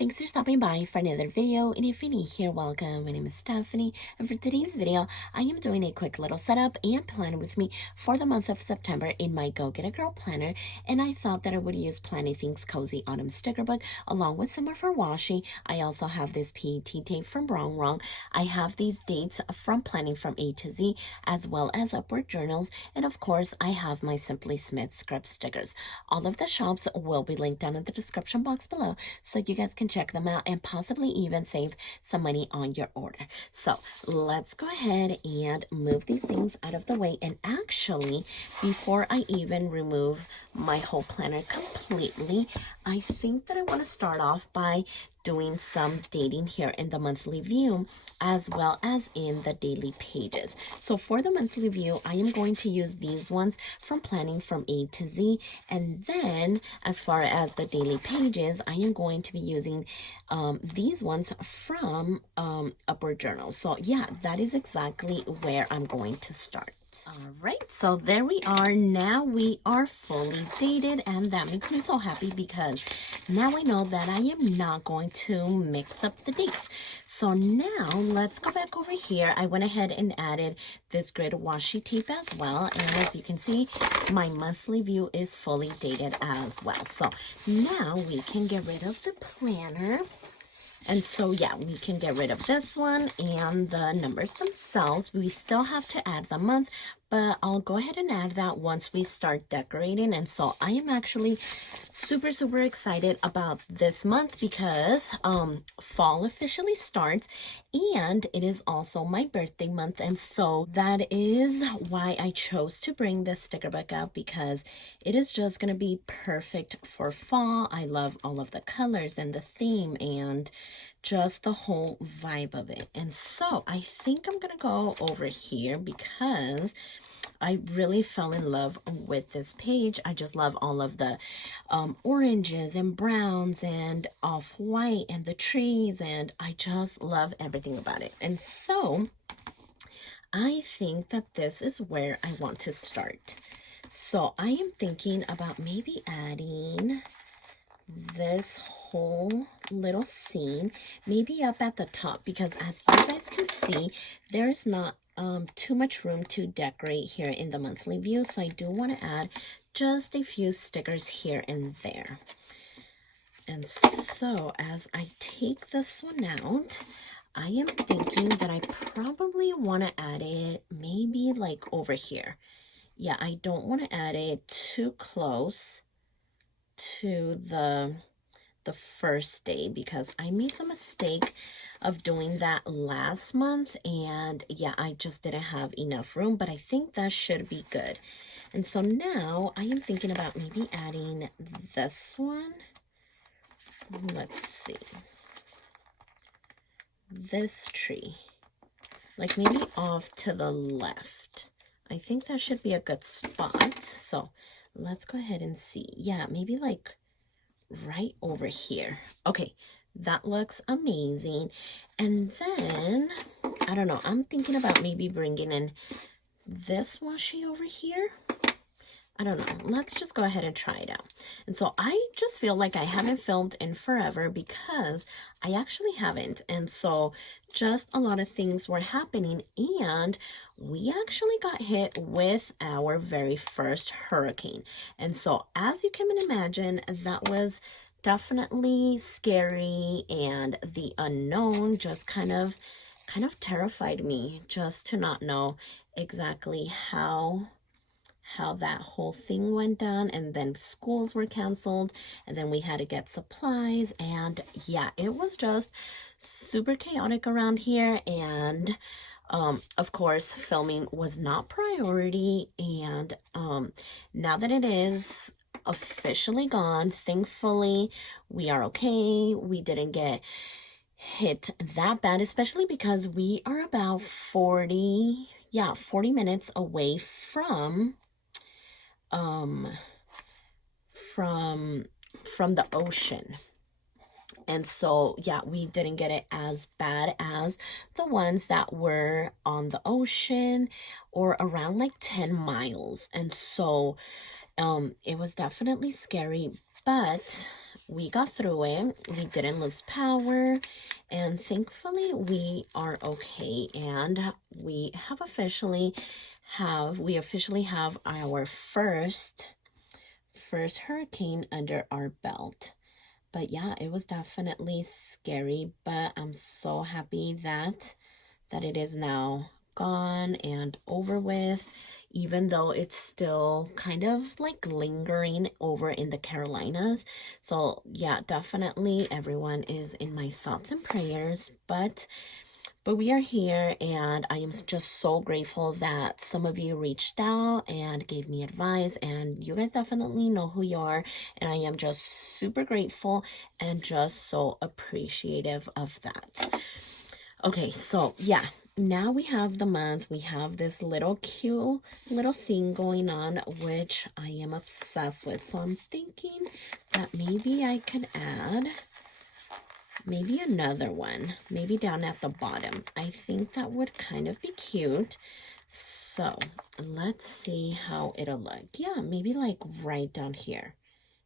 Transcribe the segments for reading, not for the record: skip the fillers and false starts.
Thanks for stopping by for another video, and if you're new here, welcome. My name is Stephany, and for today's video, I am doing a quick little setup and plan with me for the month of September in my Go Get a Girl planner, and I thought that I would use Planything's Cozy Autumn sticker book along with some of her washi. I also have this PET tape from Rongrong. I have these dates from Planning from A to Z, as well as Upward journals, and of course, I have my Simply Smith script stickers. All of the shops will be linked down in the description box below, so you guys can check them out and possibly even save some money on your order. So let's go ahead and move these things out of the way. And actually, before I even remove my whole planner completely, I think that I want to start off by doing some dating here in the monthly view as well as in the daily pages. So for the monthly view, I am going to use these ones from Planning from A to Z, and then as far as the daily pages, I am going to be using these ones from Upward journals. So yeah, that is exactly where I'm going to start. All right, so there we are. Now we are fully dated, and that makes me so happy because now I know that I am not going to mix up the dates. So now let's go back over here. I went ahead and added this grid washi tape as well, and as you can see, my monthly view is fully dated as well. So now we can get rid of the planner. And so, yeah, we can get rid of this one and the numbers themselves. We still have to add the month, but I'll go ahead and add that once we start decorating. And so I am actually super excited about this month because fall officially starts, and it is also my birthday month. And so that is why I chose to bring this sticker book out, because it is just going to be perfect for fall. I love all of the colors and the theme and just the whole vibe of it. And so I think I'm gonna go over here because I really fell in love with this page. I just love all of the oranges and browns and off-white and the trees, and I just love everything about it. And so I think that this is where I want to start. So I am thinking about maybe adding this whole little scene maybe up at the top, because as you guys can see, there's not too much room to decorate here in the monthly view. So I do want to add just a few stickers here and there. And so as I take this one out, I am thinking that I probably want to add it maybe like over here. Yeah, I don't want to add it too close to the first day, because I made the mistake of doing that last month, and yeah, I just didn't have enough room, but I think that should be good. And so now I am thinking about maybe adding this one. Let's see, this tree, like maybe off to the left. I think that should be a good spot. So let's go ahead and see. Yeah, maybe like right over here. Okay, that looks amazing. And then I don't know, I'm thinking about maybe bringing in this washi over here. I don't know, let's just go ahead and try it out. And so I just feel like I haven't filmed in forever because I actually haven't, and so just a lot of things were happening, and we actually got hit with our very first hurricane. And so as you can imagine, that was definitely scary, and the unknown just kind of terrified me, just to not know exactly how that whole thing went down. And then schools were canceled, and then we had to get supplies, and yeah, it was just super chaotic around here. And of course, filming was not priority, and now that it is officially gone, thankfully we are okay. We didn't get hit that bad, especially because we are about 40 minutes away from the ocean. And so yeah, we didn't get it as bad as the ones that were on the ocean or around like 10 miles. And so it was definitely scary, but we got through it. We didn't lose power, and thankfully we are okay. And we officially have our first hurricane under our belt. But yeah, it was definitely scary, but I'm so happy that it is now gone and over with, even though it's still kind of like lingering over in the Carolinas. So yeah, definitely everyone is in my thoughts and prayers, but we are here, and I am just so grateful that some of you reached out and gave me advice, and you guys definitely know who you are, and I am just super grateful and just so appreciative of that. Okay, so yeah, now we have the month. We have this little cute little scene going on, which I am obsessed with. So I'm thinking that maybe I could add maybe another one, maybe down at the bottom. I think that would kind of be cute. So let's see how it'll look. Yeah, maybe like right down here.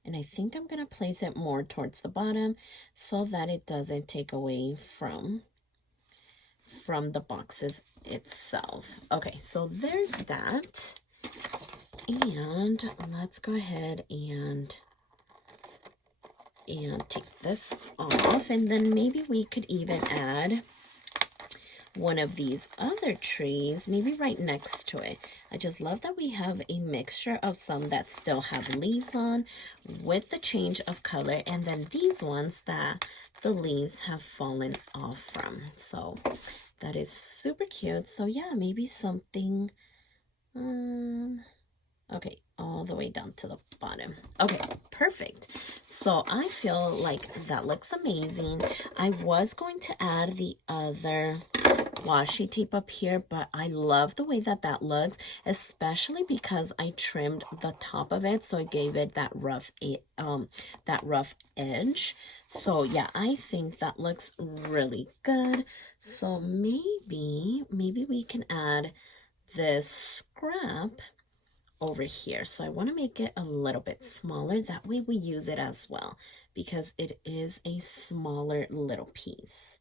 And I think I'm gonna place it more towards the bottom so that it doesn't take away from the boxes itself. Okay, so there's that. And let's go ahead and take this off, and then maybe we could even add one of these other trees maybe right next to it. I just love that we have a mixture of some that still have leaves on with the change of color, and then these ones that the leaves have fallen off from. So that is super cute. So yeah, maybe something okay, all the way down to the bottom. Okay, perfect. So I feel like that looks amazing. I was going to add the other washi tape up here, but I love the way that looks, especially because I trimmed the top of it, so it gave it that rough edge. So yeah, I think that looks really good. So maybe we can add this scrap over here. So I want to make it a little bit smaller, that way we use it as well, because it is a smaller little piece.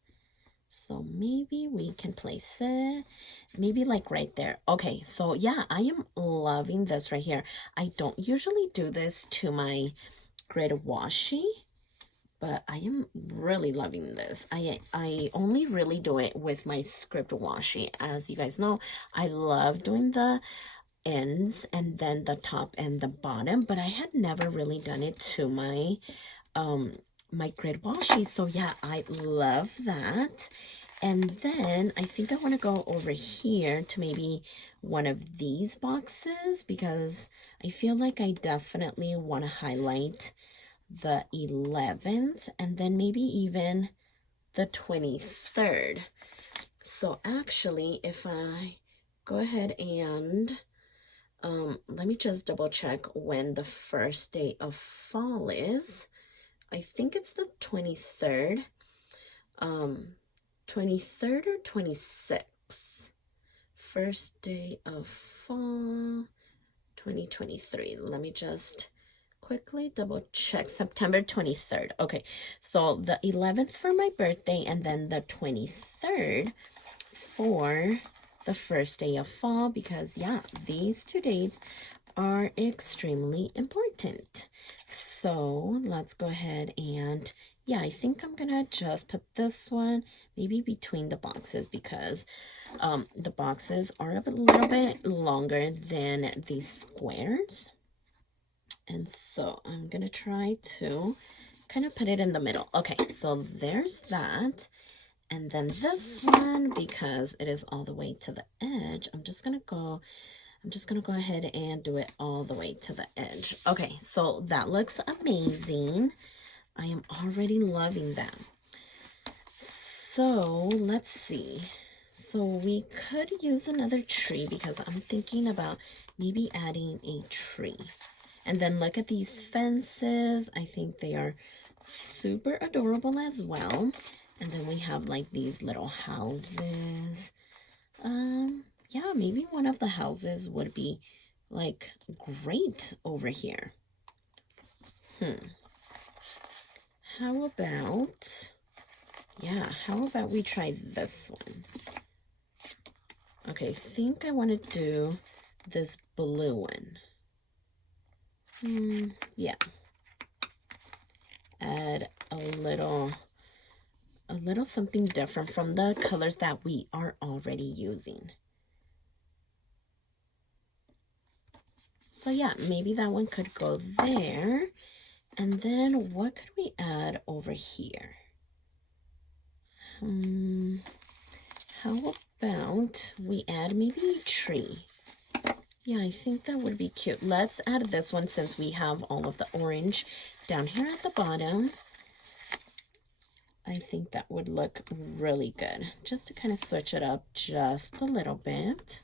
So maybe we can place it maybe like right there. Okay, so yeah, I am loving this right here. I don't usually do this to my grid washi, but I am really loving this. I only really do it with my script washi. As you guys know, I love doing the ends and then the top and the bottom, but I had never really done it to my my grid washi. So yeah, I love that. And then I think I want to go over here to maybe one of these boxes, because I feel like I definitely want to highlight the 11th and then maybe even the 23rd. So actually, if I go ahead and let me just double check when the first day of fall is. I think it's the 23rd. 23rd or 26th. First day of fall 2023. Let me just quickly double check. September 23rd. Okay, so the 11th for my birthday, and then the 23rd for the first day of fall, because yeah, these two dates are extremely important. So let's go ahead and yeah, I think I'm gonna just put this one maybe between the boxes, because the boxes are a little bit longer than these squares. And so I'm gonna try to kind of put it in the middle. Okay, so there's that. And then this one, because it is all the way to the edge, I'm just gonna go ahead and do it all the way to the edge. Okay, so that looks amazing. I am already loving that. So let's see. So we could use another tree, because I'm thinking about maybe adding a tree. And then look at these fences. I think they are super adorable as well. And then we have like these little houses. Yeah, maybe one of the houses would be like great over here. how about, yeah, how about we try this one? Okay, I think I want to do this blue one. Yeah. Add a little something different from the colors that we are already using. So yeah, maybe that one could go there. And then what could we add over here? How about we add maybe a tree? Yeah, I think that would be cute. Let's add this one since we have all of the orange down here at the bottom. I think that would look really good. Just to kind of switch it up just a little bit.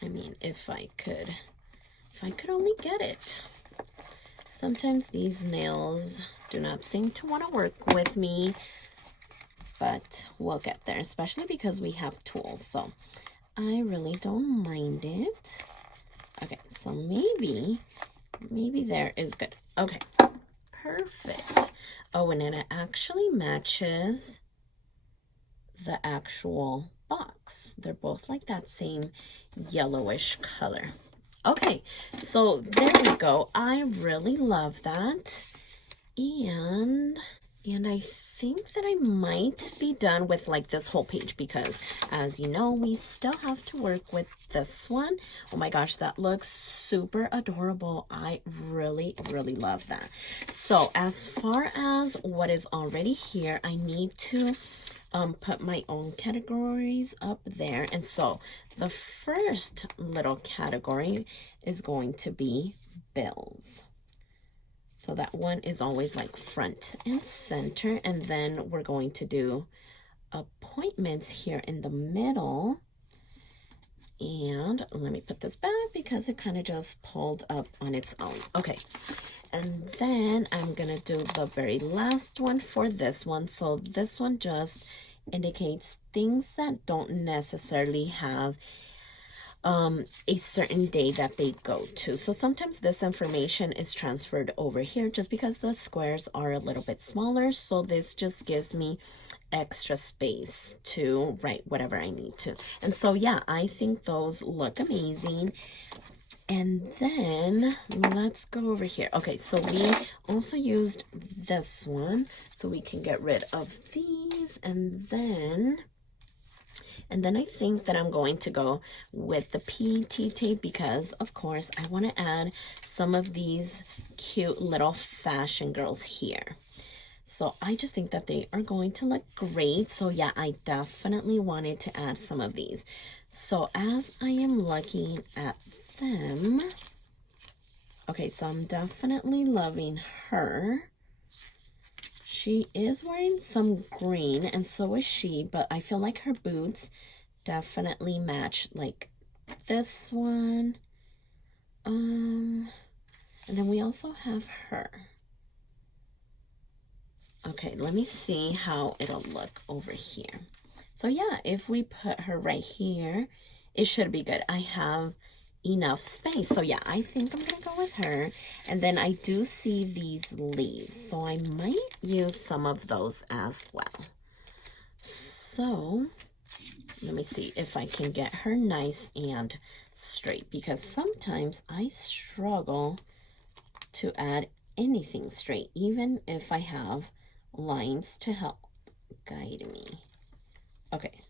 I mean, if I could only get it. Sometimes these nails do not seem to want to work with me, but we'll get there, especially because we have tools. So I really don't mind it. Okay, so maybe there is good. Okay, perfect. Oh, and it actually matches the actual box. They're both like that same yellowish color. Okay, so there we go. I really love that. And I think that I might be done with like this whole page because as you know, we still have to work with this one. Oh my gosh, that looks super adorable. I really, really love that. So as far as what is already here, I need to put my own categories up there. And so the first little category is going to be bills. So that one is always like front and center. And then we're going to do appointments here in the middle. And let me put this back because it kind of just pulled up on its own. Okay. And then I'm going to do the very last one for this one. So this one just indicates things that don't necessarily have a certain day that they go to. So sometimes this information is transferred over here just because the squares are a little bit smaller. So this just gives me extra space to write whatever I need to. And so yeah, I think those look amazing. And then let's go over here. Okay, so we also used this one so we can get rid of these. And then I think that I'm going to go with the PT tape because, of course, I want to add some of these cute little fashion girls here. So I just think that they are going to look great. So yeah, I definitely wanted to add some of these. So as I am looking at them, okay, so I'm definitely loving her. She is wearing some green and so is she, but I feel like her boots definitely match like this one. And then we also have her. Okay, let me see how it'll look over here. So yeah, if we put her right here, it should be good. I have enough space. So yeah, I think I'm gonna go with her. And then I do see these leaves, so I might use some of those as well. So let me see if I can get her nice and straight because sometimes I struggle to add anything straight, even if I have lines to help guide me. Okay,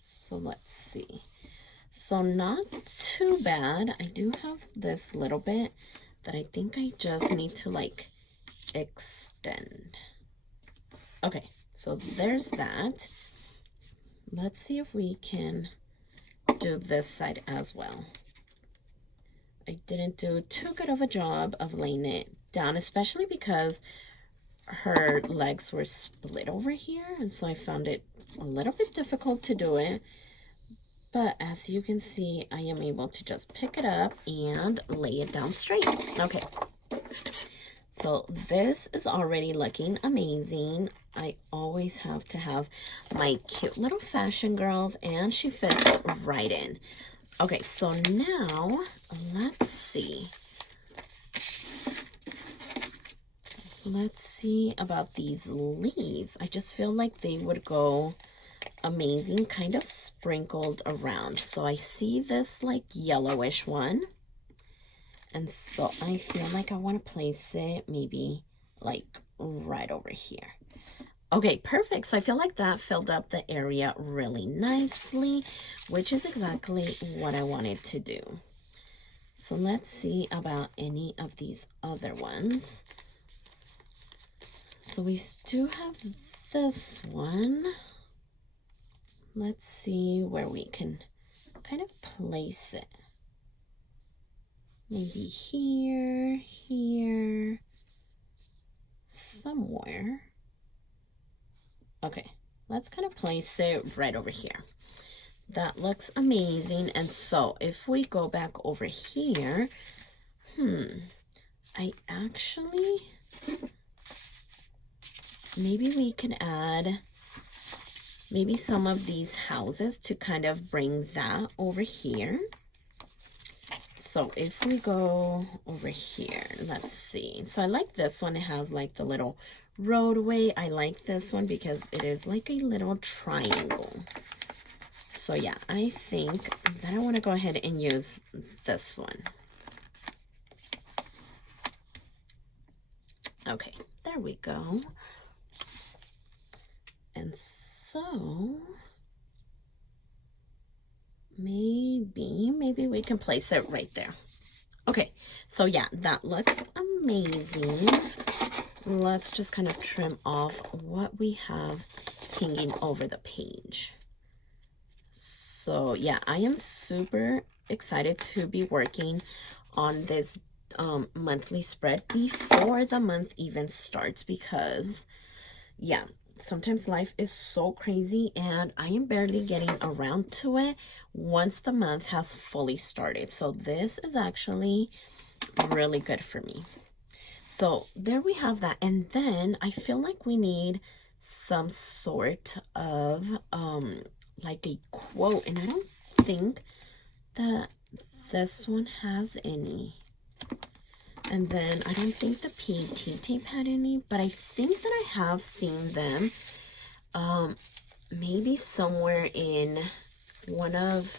so let's see. So not too bad. I do have this little bit that I think I just need to like extend. Okay, so there's that. Let's see if we can do this side as well. I didn't do too good of a job of laying it down, especially because her legs were split over here, and so I found it a little bit difficult to do it. But as you can see, I am able to just pick it up and lay it down straight. Okay, so this is already looking amazing. I always have to have my cute little fashion girls, and she fits right in. Okay, so now let's see. let's see about these leaves. I just feel like they would go amazing, kind of sprinkled around. So I see this like yellowish one, and so I feel like I want to place it maybe like right over here. Okay, perfect. So I feel like that filled up the area really nicely, which is exactly what I wanted to do. So let's see about any of these other ones. So we do have this one. Let's see where we can kind of place it. Maybe here, here, somewhere. Okay, let's kind of place it right over here. That looks amazing. And so if we go back over here, I actually, maybe we can add maybe some of these houses to kind of bring that over here. So if we go over here, let's see. So I like this one. It has like the little roadway. I like this one because it is like a little triangle. So yeah, I think that I want to go ahead and use this one. Okay, there we go. And so maybe we can place it right there. Okay, so yeah, that looks amazing. Let's just kind of trim off what we have hanging over the page. So yeah, I am super excited to be working on this monthly spread before the month even starts, because yeah, sometimes life is so crazy and I am barely getting around to it once the month has fully started. So this is actually really good for me. So there we have that. And then I feel like we need some sort of like a quote, and I don't think that this one has any. And then I don't think the PET tape had any, but I think that I have seen them maybe somewhere in one of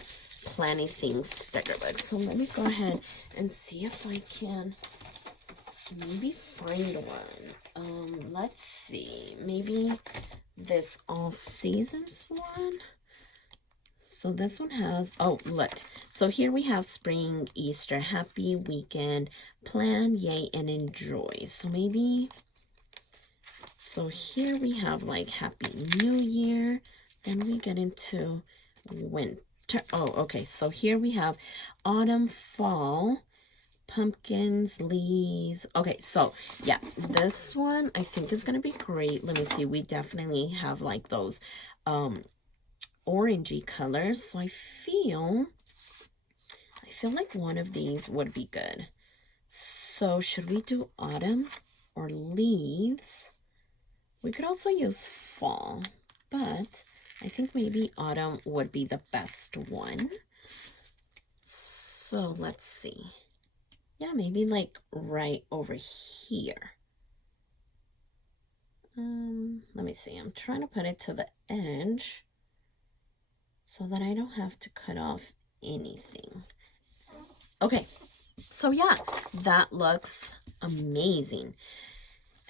Planything's sticker books. So let me go ahead and see if I can maybe find one. Let's see, maybe this All Seasons one. So this one has, oh, look. So here we have spring, Easter, happy weekend, plan, yay, and enjoy. So maybe, so here we have like happy new year. Then we get into winter. Oh, okay. So here we have autumn, fall, pumpkins, leaves. Okay, so yeah, this one I think is gonna be great. Let me see. We definitely have like those orangey colors, so I feel like one of these would be good. So should we do autumn or leaves? We could also use fall, but I think maybe autumn would be the best one. So let's see. Yeah, maybe like right over here. Let me see. I'm trying to put it to the edge so that I don't have to cut off anything. Okay, so yeah, that looks amazing.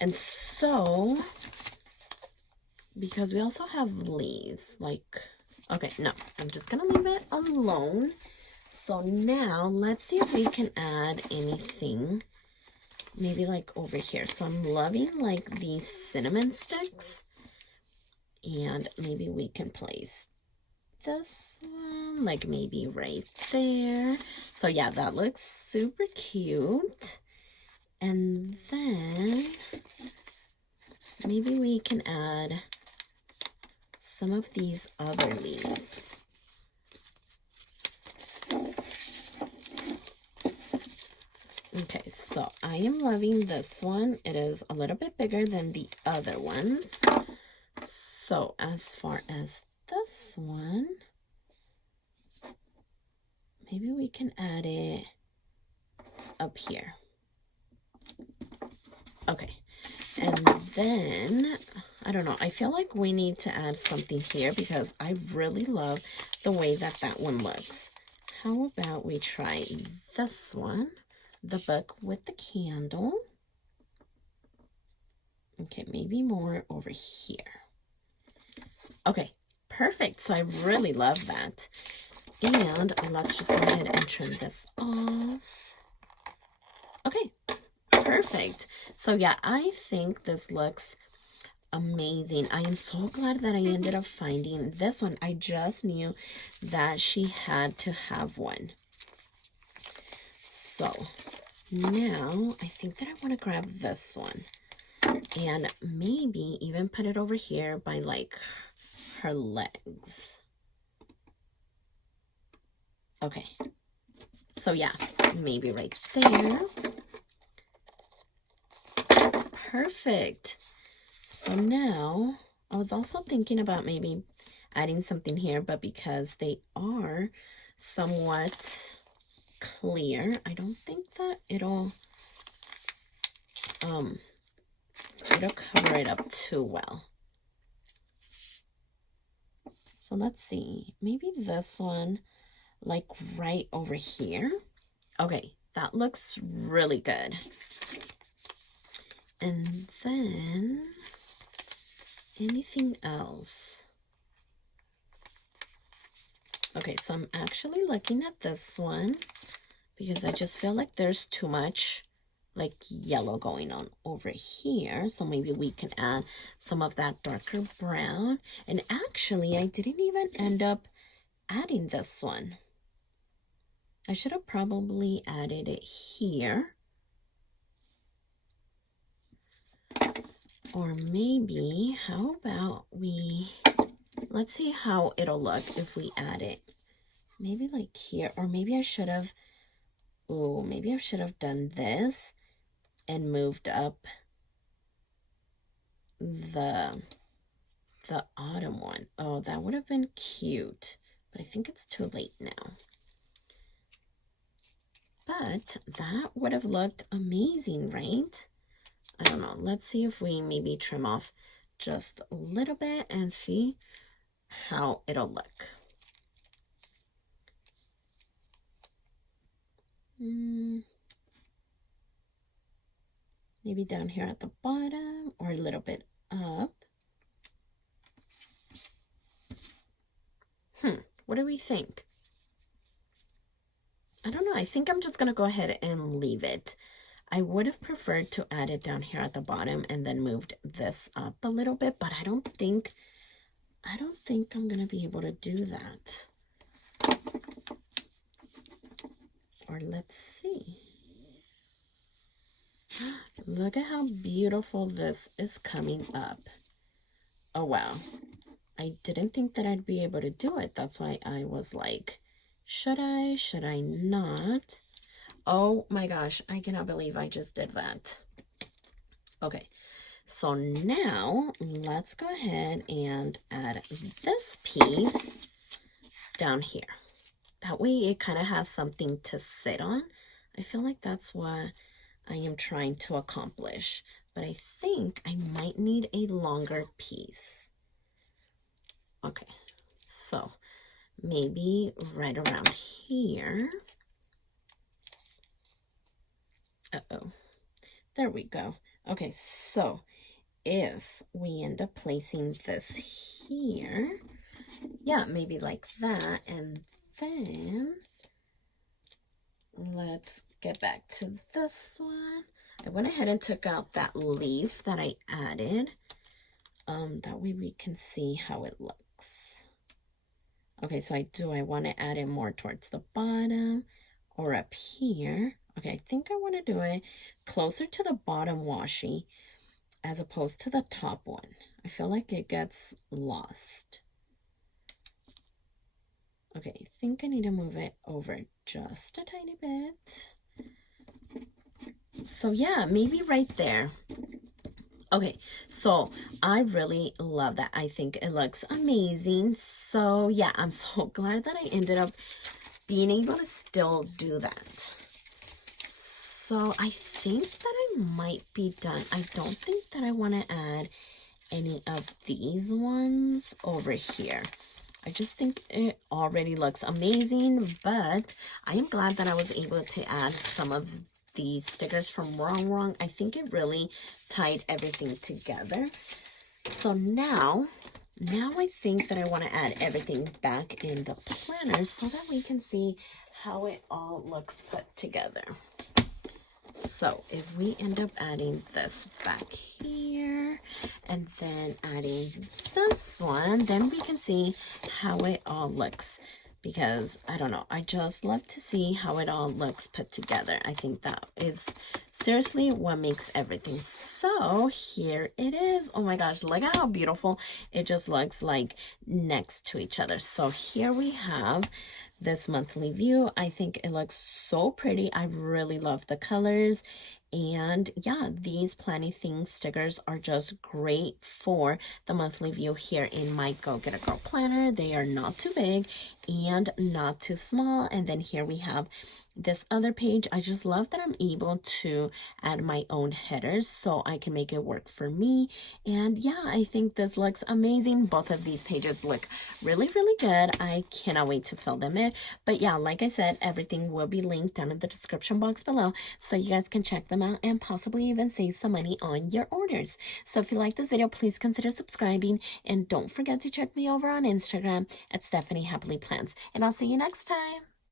And so, because we also have leaves, like, okay, no, I'm just gonna leave it alone. So now, let's see if we can add anything, maybe like over here. So I'm loving like these cinnamon sticks, and maybe we can place this one like maybe right there. So yeah, that looks super cute. And then maybe we can add some of these other leaves. Okay, so I am loving this one. It is a little bit bigger than the other ones. So as far as this one, maybe we can add it up here. Okay, And then, I don't know, I feel like we need to add something here because I really love the way that that one looks. How about we try this one, the book with the candle. Okay, maybe more over here. Okay, perfect. So I really love that. And let's just go ahead and trim this off. Okay, perfect. So yeah, I think this looks amazing. I am so glad that I ended up finding this one. I just knew that she had to have one. So now I think that I want to grab this one and maybe even put it over here by like her legs. Okay, so yeah, maybe right there. Perfect. So now I was also thinking about maybe adding something here, but because they are somewhat clear, I don't think that it'll cover it up too well. So let's see, maybe this one like right over here. Okay, that looks really good. And then anything else? Okay, so I'm actually looking at this one because I just feel like there's too much like yellow going on over here. So maybe we can add some of that darker brown. And actually, I didn't even end up adding this one. I should have probably added it here. Or maybe, how about let's see how it'll look if we add it. Maybe like here, or maybe I should have, maybe I should have done this and moved up the autumn one. Oh, that would have been cute, but I think it's too late now. But that would have looked amazing, right? I don't know. Let's see if we maybe trim off just a little bit and see how it'll look. Maybe down here at the bottom or a little bit up. What do we think? I don't know. I think I'm just going to go ahead and leave it. I would have preferred to add it down here at the bottom and then moved this up a little bit, but I don't think I'm going to be able to do that. Or let's see. Look at how beautiful this is coming up. Oh, wow. I didn't think that I'd be able to do it. That's why I was like, should I not? Oh my gosh, I cannot believe I just did that. Okay, so now let's go ahead and add this piece down here. That way it kind of has something to sit on. I feel like that's what I am trying to accomplish. But I think I might need a longer piece. Okay, so maybe right around here. Uh-oh, there we go. Okay, so if we end up placing this here, yeah, maybe like that, and then let's get back to this one. I went ahead and took out that leaf that I added. That way we can see how it looks. Okay, so I want to add it more towards the bottom or up here. Okay, I think I want to do it closer to the bottom washi as opposed to the top one. I feel like it gets lost. Okay, I think I need to move it over just a tiny bit. So yeah, maybe right there. Okay, so I really love that. I think it looks amazing. So yeah, I'm so glad that I ended up being able to still do that. So I think that I might be done. I don't think that I want to add any of these ones over here. I just think it already looks amazing, but I am glad that I was able to add some of these stickers from Rongrong. I think it really tied everything together. So now I think that I want to add everything back in the planner so that we can see how it all looks put together. So if we end up adding this back here and then adding this one, then we can see how it all looks, because I don't know, I just love to see how it all looks put together. I think that is seriously what makes everything. So here it is. Oh my gosh, look at how beautiful it just looks, like next to each other. So here we have this monthly view. I think it looks so pretty. I really love the colors. And yeah, these Planything stickers are just great for the monthly view here in my Go Get a Girl planner. They are not too big and not too small. And then here we have this other page. I just love that I'm able to add my own headers so I can make it work for me. And yeah, I think this looks amazing. Both of these pages look really, really good. I cannot wait to fill them in. But yeah, like I said, everything will be linked down in the description box below so you guys can check them out and possibly even save some money on your orders. So if you like this video, please consider subscribing, and don't forget to check me over on Instagram at stephanyhappilyplans. And I'll see you next time.